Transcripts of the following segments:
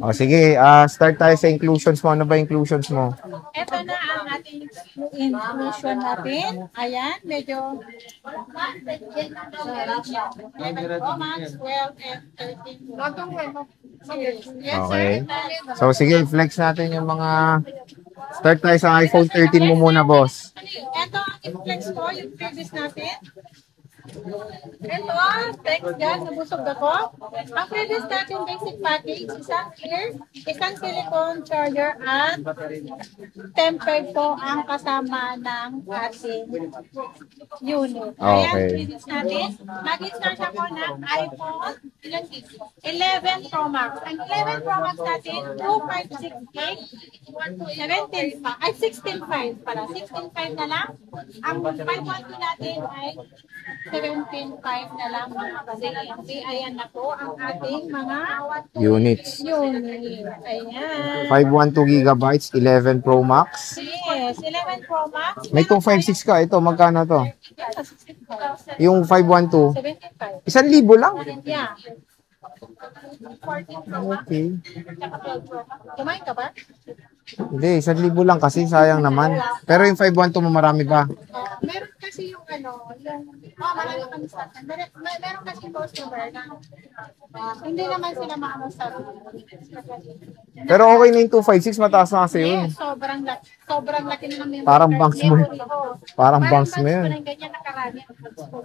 O sige, start tayo sa inclusions mo. Ano ba inclusions mo? Ito na ang ating inclusion natin. Ayan, medyo 12 and 13. Yes, Okay. sir. So sige, flex natin yung mga... Start tayo sa iPhone 13 mo muna, boss. Ito ang i-flex ko, yung previous natin. Ito, thanks God, nabusog ako. Ang previous natin basic package, isang clear, isang silicone charger, at tempered po ang kasama ng ating unit. Ayan, Okay. previous natin. Mag-start ako ng iPhone 11 Pro Max. Ang 11 Pro Max natin, 256 gig, 17, ay 16.5 pala. 16.5 na lang. Ang 512 natin ay 17.5 na lang mga kasi ayan na po ang ating mga Units. unit. Ayan. 512 gigabytes, 11 Pro Max. Yes, 11 Pro Max. May 256 ka. Ito, magkano to? Yung 512. 17.5. 1,000 lang. Yeah. 14 Pro Max. Okay. Tsaka 12 Pro Max. Kumain ka ba? Hindi, 1,000 lang kasi sayang naman. Pero yung 512 mo marami pa. Meron kasi yung marami kami sa atin. Meron kasi customer na hindi naman sila maano sa Pero okay na yung 256, mataas na kasi yun. yes, sobrang laki na ng memory Parang card. banks mo. Parang banks mo yun. Parang ganyan nakarami.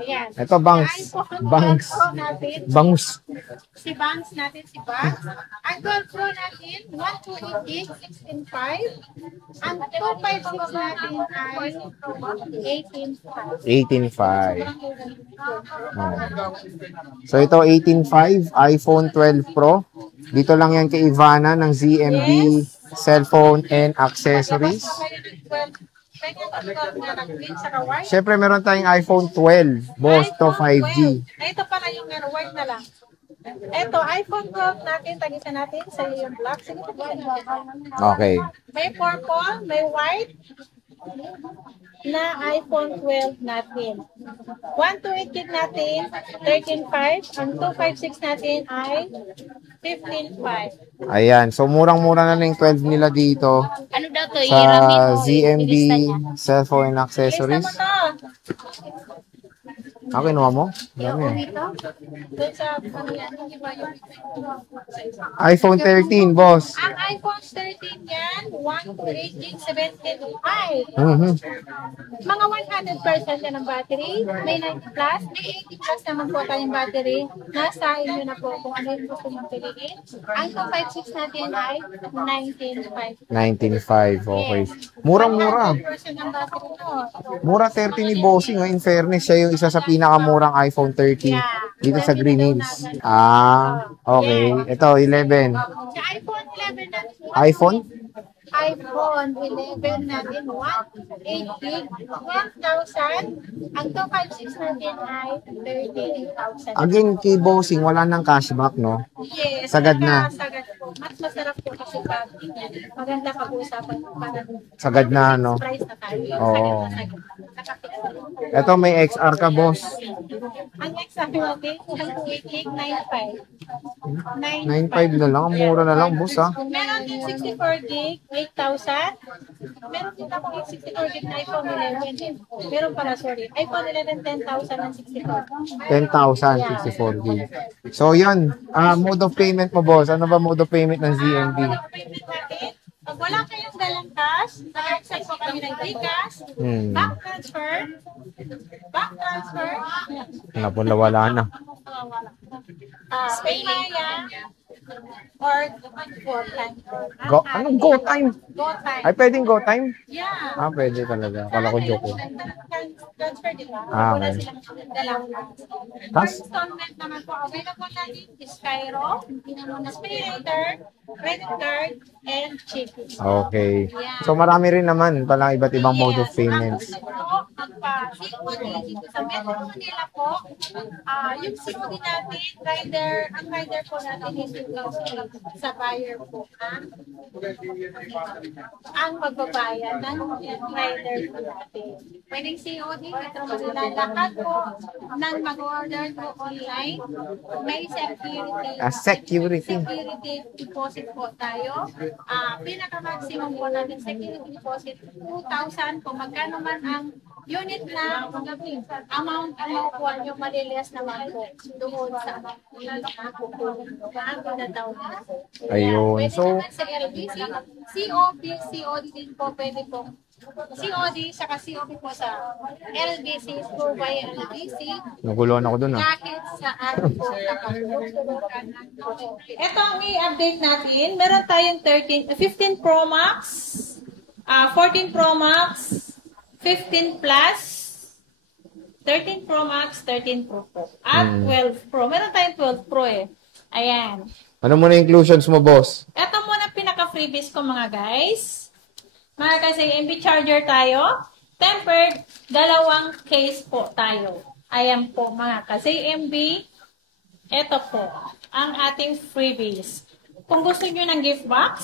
Ayan. Ito, banks. Banks. Natin, Bangs. si Banks natin, si Banks. Ang 12 Pro natin, 128 gig, 16.5. Ang 256 natin ay 18.5. 18.5. So ito 18.5, iPhone 12 Pro. Dito lang yan kay Ivana ng ZMB Cellphone and Accessories. Siyempre meron tayong iPhone 12, boss, to 5G. Ito pala yung white na lang. Ito, iPhone 12 natin, tagisan natin sa yung black. Sige, Okay. may purple, may white na iPhone 12 natin. 128 gig natin, 13.5. Ang 256 natin ay 15.5. Ayan. So murang-mura na lang yung 12 nila dito Ano daw to? sa Iramin o ZMB ilista niya? Cellphone and Lista Accessories. mo to. Kinuha mo? Dami. Doon sa iba yung iPhone 13, boss. ang iPhone 13 yan, 128 gig, 17.5. Mhm. Mga 100% yan ang battery. May 90 plus. May 80 plus naman po tayong battery. Nasa inyo na po kung ano yung gusto mong piliin. Ang 256 natin ay 19.5. 19.5. Okay. Murang-mura. 100% ang battery mo. Mura 30 ni Bossing. In fairness, siya yung isa sa pinakamurang iPhone 13 dito sa Green Hills. Okay. Ito, 11. Sa iPhone 11 natin, iPhone? iPhone 11 natin, 128 gig, 1,000. Ang 256 natin ay 38,000. Again, kay Bossing, wala nang cashback, no? Yes. Sagad na. Sagad po. Mas masarap po kasi pag maganda pag-uusapan mo para Sagad na, no? price na tayo. Oo. Sagad na sagad. Ito, may XR ka, boss. Ang exam natin, 128 gig, 9,500. 9.5 na lang. Ang mura na lang, boss, ha? Meron din 64 gig, 8,000. Meron din ako yung 64 gig na iPhone 11. Meron pala, sorry. iPhone 11, 10,000 and 64. 10,000, 64 gig. So, yun. Mode of payment mo, boss. Ano ba mode of payment ng ZMB? Payment natin, pag wala kayong dalang cash, nag-accept po kami ng Gcash, bank transfer, Wala na. Paymaya, or GoTime. Anong go time? GoTime. Ay, pwedeng go time? Yeah. Pwede talaga. Akala ko joke. Transfer, di ba? Okay. Wala silang dalang cash. For Tas? installment naman po, available natin is Cairo, Spaylater, credit card, and checking. Okay. So, marami rin naman palang iba't ibang mode of payments. magpa-COD dito sa Metro Manila po. Yung COD natin, ang rider po natin is yung sa buyer po. Ang magbabayad ng rider po natin. Pwedeng COD, Metro Manila. Lahat po ng mag-order po online, may security deposit po tayo. Pinaka-maximum po natin security deposit 2,000. Kung magkano man ang unit na amount ang makukuha nyo, malilias naman po doon sa amount na pinataw na. Ayun. Pwede So, naman sa LBC, COD din po, pwede po. COD, saka COD po sa LBC, through by LBC. naguluhan ako dun Kahit saan po nakapagtulukan ng ito ang i-update natin. Meron tayong 15 Pro Max, 14 Pro Max, 15 Plus, 13 Pro Max, 13 Pro Pro, at 12 Pro. Meron tayong 12 Pro eh. Ayan. Ano muna inclusions mo, boss? Ito muna pinaka-freebies ko mga guys. Mga kasi MB charger tayo. Tempered, 2 case po tayo. Ayan po mga kasi MB. Ito po ang ating freebies. Kung gusto nyo ng gift box,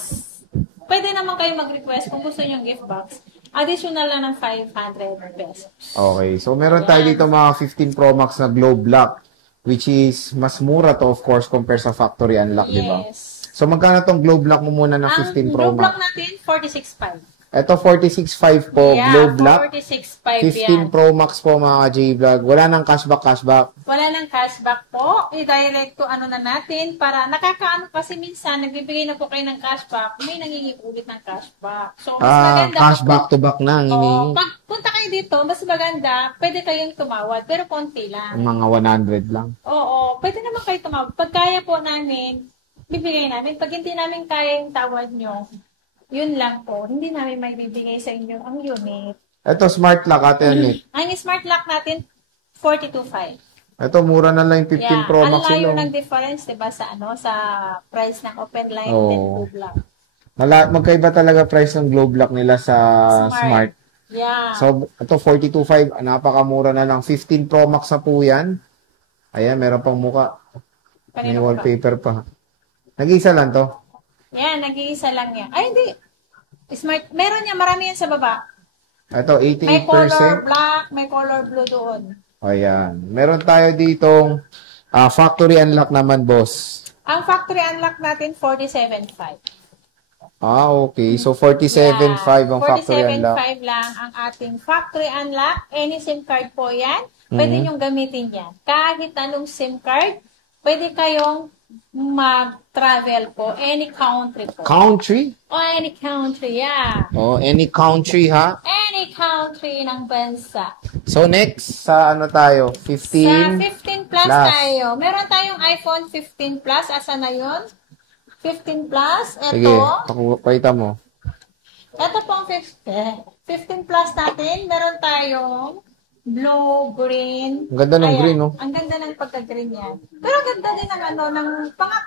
pwede naman kayo mag-request kung gusto nyo ng gift box. Additional lang ng 500 pesos. Okay. So, meron tayo dito mga 15 Pro Max na globe lock, which is mas mura to, of course, compare sa factory unlock, di ba? Yes. So, magkano tong globe lock mo muna ng 15 Pro Ang Max? block natin, 46.5. Ito, 46.5 po, globe lock. 15 46.5 yan. Pro Max po, mga J-Vlog. Wala nang cashback. Wala nang cashback po. I-direct to ano na natin para nakakaano kasi minsan nagbibigay na po kayo ng cashback, may nangingin ulit ng cashback. So, mas maganda Cash po. back to back na ang hinihingi. Pag punta kayo dito, mas maganda, pwede kayong tumawad, pero konti lang. Mga 100 lang. Oo, pwede naman kayo tumawad. Pag kaya po namin, bibigay namin. Pag hindi namin kaya yung tawad nyo, yun lang po. Hindi namin may bibigay sa inyo ang unit. Ito, smart lock, Ate Anik. Ang smart lock natin, 42.5. Ito, mura na lang yung 15 Pro Max. Ang layo yun, ng difference, diba, sa price ng open line Oo. and globe lock. Magkaiba talaga price ng globe lock nila sa smart. Yeah. So, ito, 42.5. Napakamura na lang. 15 Pro Max na po yan. Ayan, meron pang muka. May Kanino ba? wallpaper pa. Nag-isa lang to. Yan, nag-iisa lang yan. Ay, hindi. Smart. Meron yan, marami yan sa baba. Ito, May color 88%. black, may color blue doon. Ayan. Meron tayo ditong factory unlock naman, boss. Ang factory unlock natin, 47.5. Okay. So, 47.5 ang factory unlock. 47.5 lang ang ating factory unlock. Any SIM card po yan. Pwede nyong gamitin yan. Kahit anong SIM card, pwede kayong mag-travel po. Any country po. Country? O any country, yeah. Oh, any country, ha? Any country ng bansa. So, next, sa ano tayo? Sa 15 15 plus tayo. Meron tayong iPhone 15 Plus. Asa na yun? 15 Plus. Sige, Ito. pakita mo. Ito po ang 15 Plus natin. Meron tayong blue, green. Ang ganda ng Ayan. green, no? Ang ganda ng pagka-green yan. Pero ang ganda din ng ano,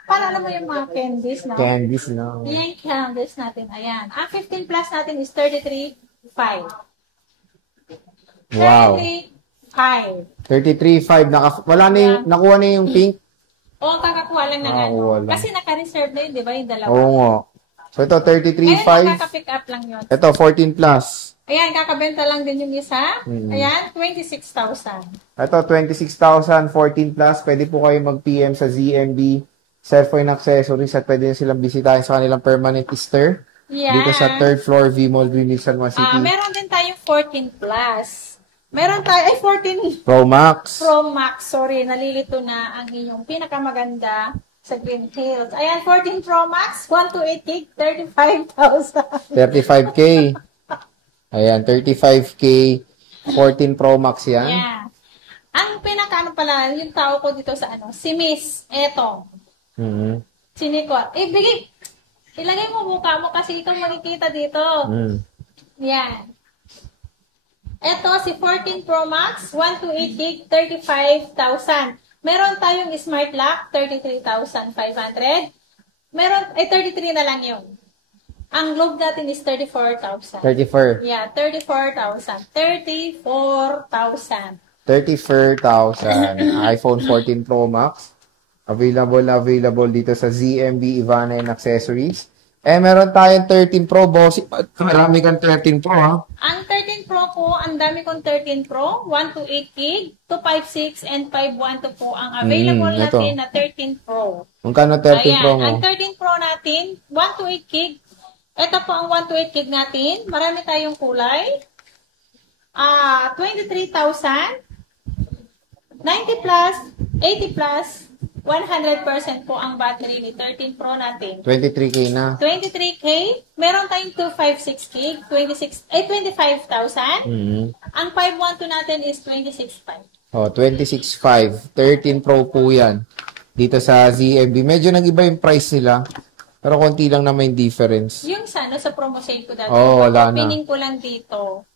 para alam mo yung mga candies, no? Candies, no? Yan yung candies natin. Ayan. Ang 15 Plus natin is 33.5. Wow. 33.5. 33.5. Wala na yung, nakuha na yung pink? O, kakakuha lang ng ano. Nakakuha lang. Kasi naka-reserve na yun, di ba? Yung dalawa. Oo nga. So, ito, Ayun, 33.5. kaka-pick up lang yun. Ito, 14 plus. Ayan, kakabenta lang din yung isa. Ayan, 26,000. Ito, 26,000, 14 plus. Pwede po kayo mag-PM sa ZMB, Cellphone Accessories, at pwede nyo silang bisitahin sa kanilang permanent store. Yan. Dito sa 3rd floor, V-Mall, Greenwich, San Juan City. Meron din tayong 14 plus. Meron tayo, 14 Pro Max. Pro Max. Sorry, nalilito na ang inyong pinakamaganda sa Green Hills. Ayan, 14 Pro Max, 128 gig, 35,000. 35K. Ayan, 35K. 14 Pro Max yan. Yeah. Ang pinakaano pala, yung tao ko dito sa ano, si Miss, eto. Mhm. Si Nicole. Ilagay mo mukha mo kasi itong makikita dito. Yan. Ito, si 14 Pro Max, 128 gig, 35,000. Meron tayong Smart Lock, 33,500. 33 na lang yun. Ang globe natin is 34,000. 34. Yeah, 34,000. 34,000. 34,000. iPhone 14 Pro Max. Available dito sa ZMB Ivana and Accessories. Meron tayong 13 Pro, boss. Marami kang 13 Pro, ha? Ang 13 Pro ko, ang dami kong 13 Pro, 128 gig, 256, and 512 po ang available ito. natin na 13 Pro. Magkano 13 Ayan, Pro mo? ang 13 Pro natin, 128 gig. Ito po ang 128 gig natin. Marami tayong kulay. 23,000, 90 plus, 80 plus, 100% po ang battery ni 13 Pro natin. 23K na. 23K, meron tayong 256 gig, 25,000. Ang 512 natin is 26,500. 26.5. 13 Pro po yan. Dito sa ZMB. Medyo nag-iba yung price nila. Pero konti lang naman yung difference. Yung sa promo sale ko dati. Wala na. Opening ko lang dito.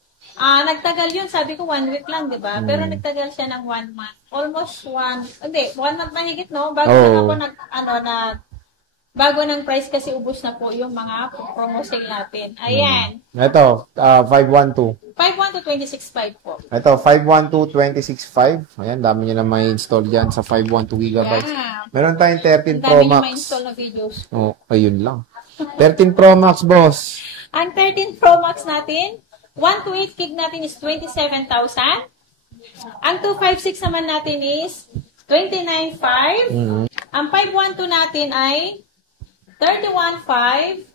Nagtagal yun, sabi ko 1 week lang, di ba? Pero nagtagal siya ng 1 month. Almost 1 month mahigit, no? Bago lang ako bago ng price kasi ubos na po yung mga promo sale natin. Ayan. Ito, 512. 512, 26.5 po. Ito, 512, 26.5. Ayan, dami nyo na may install dyan sa 512 gigabytes. Yeah. Meron tayong 13 Ang Pro dami Max. may install na videos. Ayun lang. 13 Pro Max, boss. Ang 13 Pro Max natin, 128 gig natin is 27,000. Ang 256 naman natin is 29,500. Ang 512 natin ay 31,500.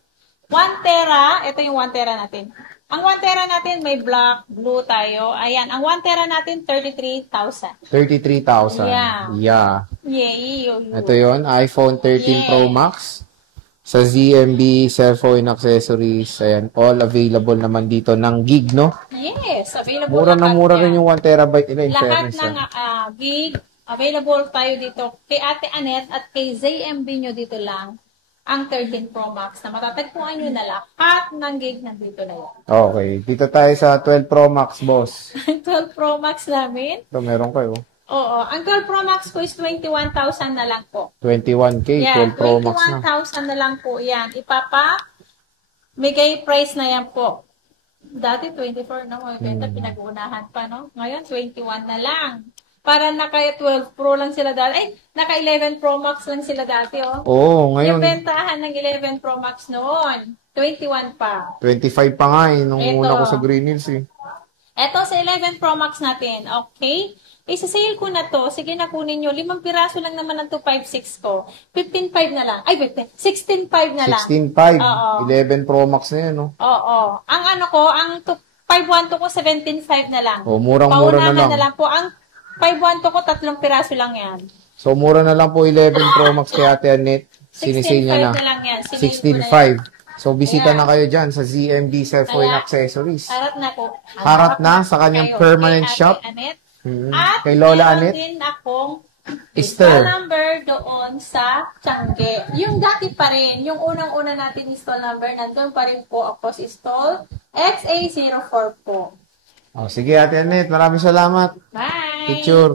1 tera, ito yung 1 tera natin. Ang 1 tera natin may black, blue tayo. Ayan, ang 1 tera natin 33,000. 33,000. Yeah. Yay. Ito yon iPhone 13 Pro Yes. Max. Sa ZMB, cellphone accessories. Ayan, all available naman dito ng gig, no? Yes, available Mura na lahat mura yan. rin yung 1 terabyte nila. In Lahat fairness, ng gig, available tayo dito kay Ate Annette at kay ZMB nyo dito lang ang 13 Pro Max na matatagpuan nyo na lahat ng gig nandito na yan. Okay. Dito tayo sa 12 Pro Max, boss. 12 Pro Max namin. Ito, meron kayo. Oo, ang 12 Pro Max ko is 21,000 na lang po. 21K, 12 Pro Max na. 21,000 na lang po yan. Bigay price na yan po. Dati 24 na mo, pinag-uunahan pa, no? Ngayon, 21 na lang. Para naka 12 Pro lang sila dati. Ay, naka 11 Pro Max lang sila dati, oh. Oo, ngayon. Yung bentahan ng 11 Pro Max noon, 21 pa. 25 pa nga nung Ito. una ko sa Green Hills eh. Eto sa 11 Pro Max natin, okay? Isa-sale ko na to. Sige na kunin nyo. 5 piraso lang naman ang 256 ko. 15.5 na lang. Ay, 16.5 na lang. 16.5. Oo. 11 Pro Max na yan, no? Oo. Ang ang 512 ko, 17.5 na lang. Murang-mura na Paunahan lang. na lang po. Ang 512 ko, 3 piraso lang yan. So, mura na lang po 11 Pro Max kay Ate Annette. Sinisale niya na. 16.5 na lang yan. Sinil ko na yan. 16.5. So, bisita Ayan. na kayo dyan sa ZMB Cellphone Kaya, Accessories. Harap na po. Harap na sa kanyang kayo permanent kay Ate shop. Annette. Kay At Lola meron Annette. din akong Esther. install number doon sa Tiangge. Yung dati pa rin, yung unang-una natin install number, nandun pa rin po ako sa install XA04 po. Sige, Ate Annette. Maraming salamat. Bye! Picture.